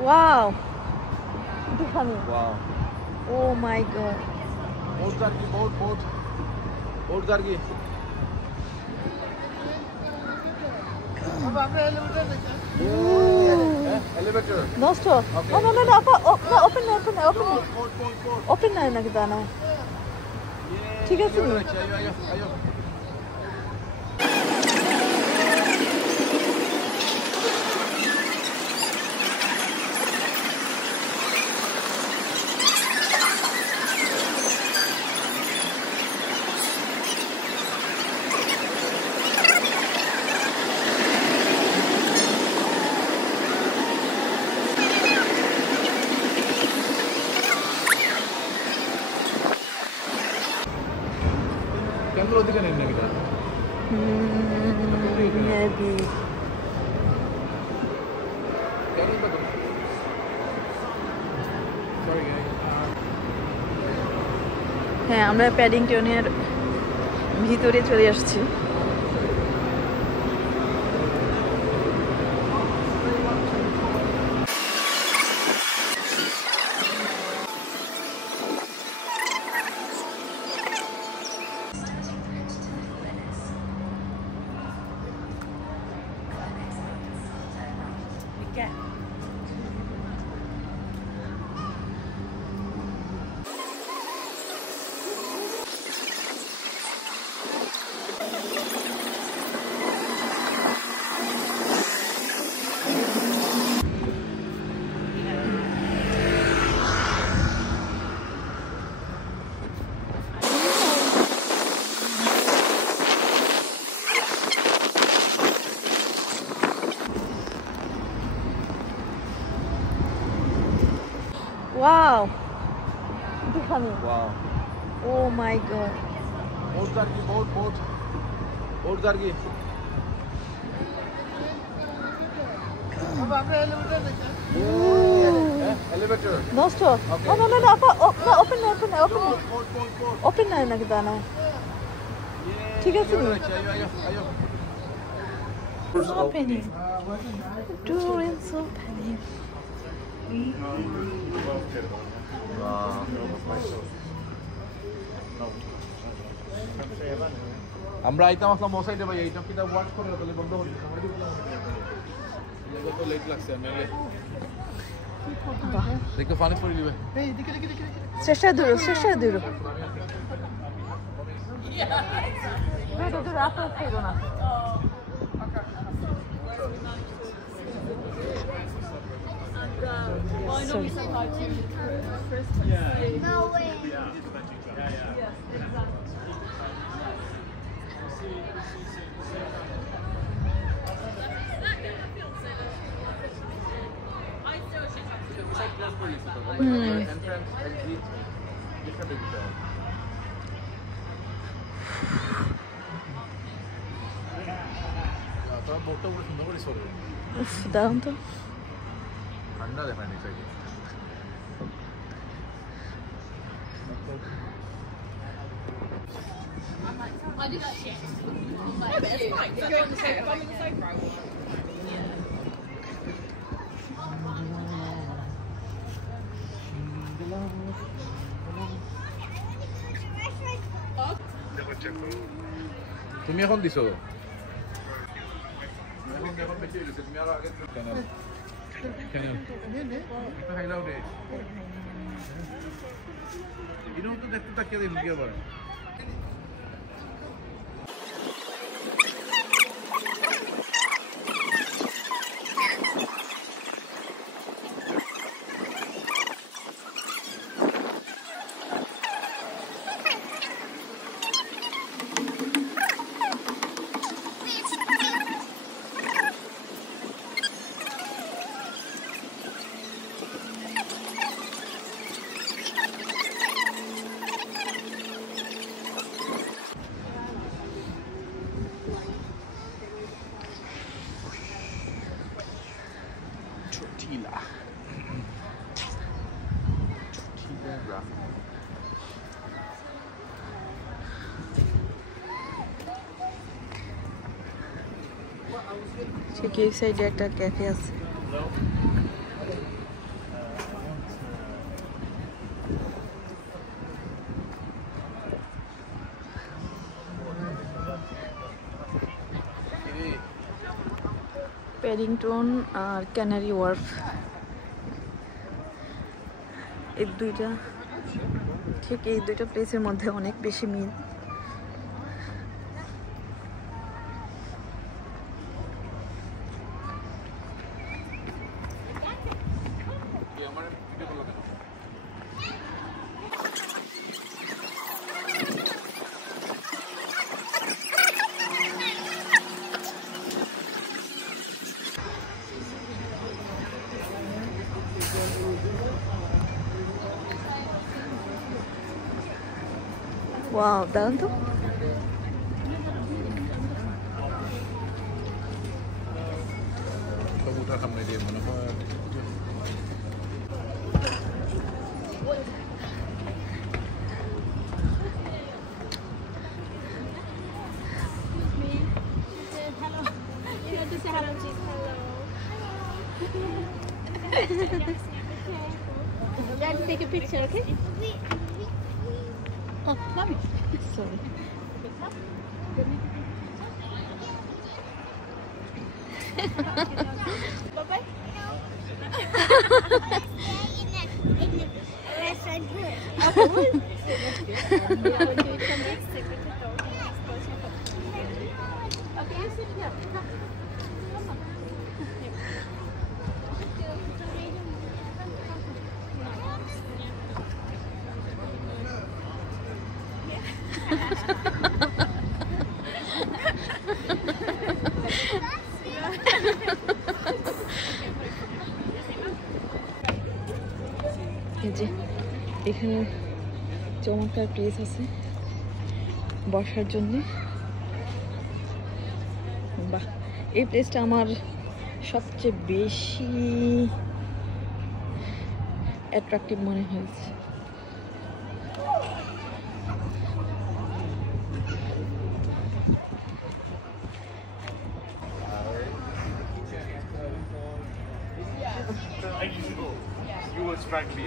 Wow. दिखाने. Wow. Oh my god. Boat Dargi, boat. Boat Dargi. Elevator. No store. Okay. No. Open. Open ना नगदाना. ठीक है सुनिए. आयो. Lo digan en Navidad. Maybe. Sorry guys. হ্যাঁ আমরা প্যাডিংটনের ভিতরে চলে আসছি. Wow. दिखाने. Wow. Oh my god. Boat Dargi, boat. Boat Dargi. Elevator. No store. Okay. No. Open. Open ना नगदाना. ठीक है सुनिए. आयो. Opening. Doors opening. আমরা আইতাম আসলাম ও সাইডে ভাই এইটা কিটা ওয়াচ করে তাহলে বন্ধ হচ্ছে সময় দিব না লাগা তো লেট লাগছে নালে দেখো ফানিস পড়ি দিবে এই দিকে চেষ্টা দূর. দূর আপনি খাইরো না. Well, I know we said hi to first time. Yeah. No way. দারুণ তো. ঠান্ডা দেখেন এই সাইডে I did that shit. Yeah, but it's fine. If you're on the sofa, if I'm on the sofa, I will. তুমি এখন দিছো এখন বেশি হয়ে গেছে তুমি আর আগে চ্যানেল এটা খাইলাও রে এরকম তো দেখতে তাকিয়ে দিন কি আবার ঠিক এই সাইডে একটা ক্যাফে আছে প্যাডিংটন আর ক্যানারি ওয়ার্ফ, এই দুইটা ঠিক এই দুইটা প্লেসের মধ্যে অনেক বেশি মিল। ওয়াও, দারুণ তো। কবুতর সামনে দিয়ে মনে হয় Dad, take a picture, okay? Oh, mommy. Sorry. Bye-bye. Okay, you sit here. এই যে এখানে চমৎকার প্লেস আছে বসার জন্যে। বাহ, এই প্লেসটা আমার সবচেয়ে বেশি অ্যাট্রাকটিভ মনে হয়েছে। You will strike me.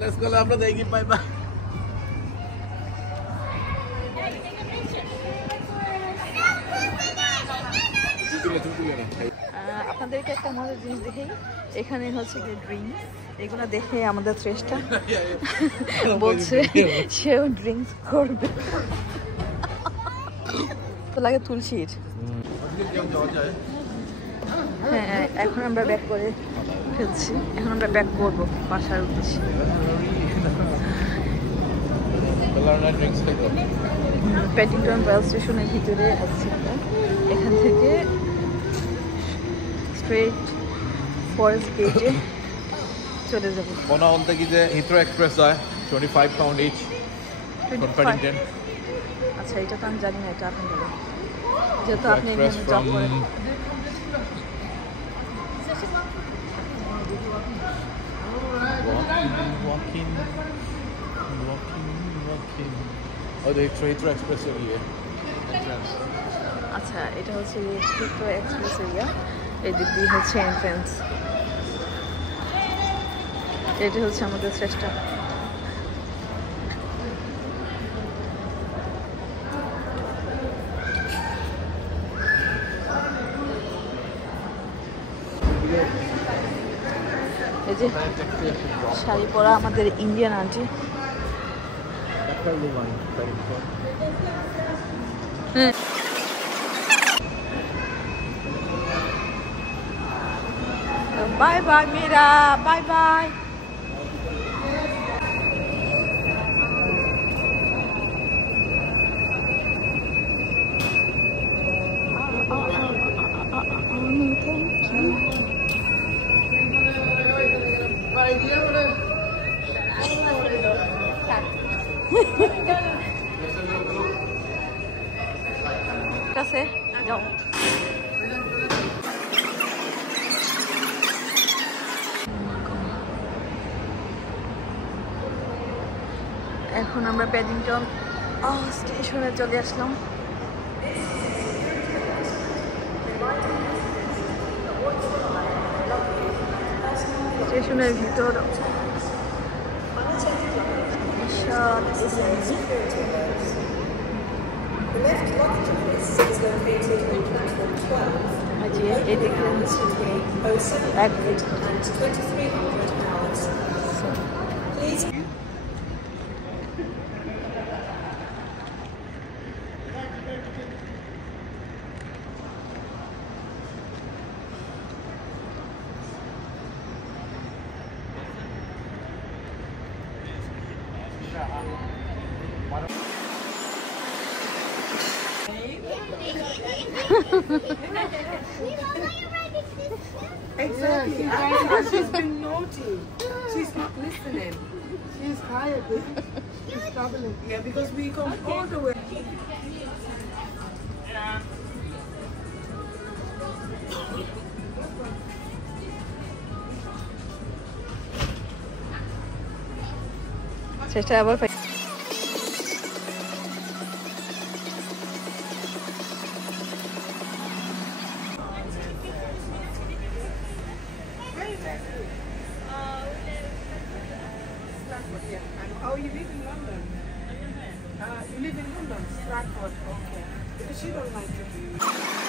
Let's go, আমরা দেখি, বাই বাই। আপনাদেরকে একটা মজার জিনিস দেখেই, এখানে হচ্ছে কি ড্রিঙ্কস, এগুলো দেখে আমাদের শ্রেষ্ঠা বলছে সেও ড্রিঙ্কস করবে। তো লাগে তুলসীর। হ্যাঁ, এখন আমরা ব্যাক করে ফেলছি, এখন আমরা ব্যাক করবো বাসার উদ্দেশ্যে। প্যাডিংটন রেল স্টেশনের ভিতরে আছি আমরা, এখান থেকে স্ট্রেট ফরেস্ট গেটে চলে যাবো। মনে হতে কি যে হিথ্রো এক্সপ্রেস হয় 25 পাউন্ড ইচ ফ্রম প্যাডিংটন। আচ্ছা, এটা তো আমি জানি না, এটা আপনি বলেন, যেহেতু আপনি এখানে জব করেন। Walking. Oh, the Hitro Express area. Entrance. আচ্ছা, এটা হচ্ছে হিথ্রো এক্সপ্রেস এরিয়া, এদিক দিয়ে হচ্ছে এন্ট্রান্স। এটা হচ্ছে আমাদের শ্রেষ্ঠা। এই যে শাড়ি পরা আমাদের ইন্ডিয়ান আন্টি। বাই বাই মেরা, বাই বাই। কাছে যাও। এখন আমরা প্যাডিংটন স্টেশনে চলে আসলাম। স্টেশনের ভিতর বিশাল The left luggage list is located on platform 12. আজি এদিকে Oh, 700 and 2300 hours. Please. Exactly. Because she's been naughty. She's not listening. She's tired. She's traveling. Yeah, because we come all the way. সেটা আবার Oh, you live in London? You live in London? Stratford, okay. Because she don't like it.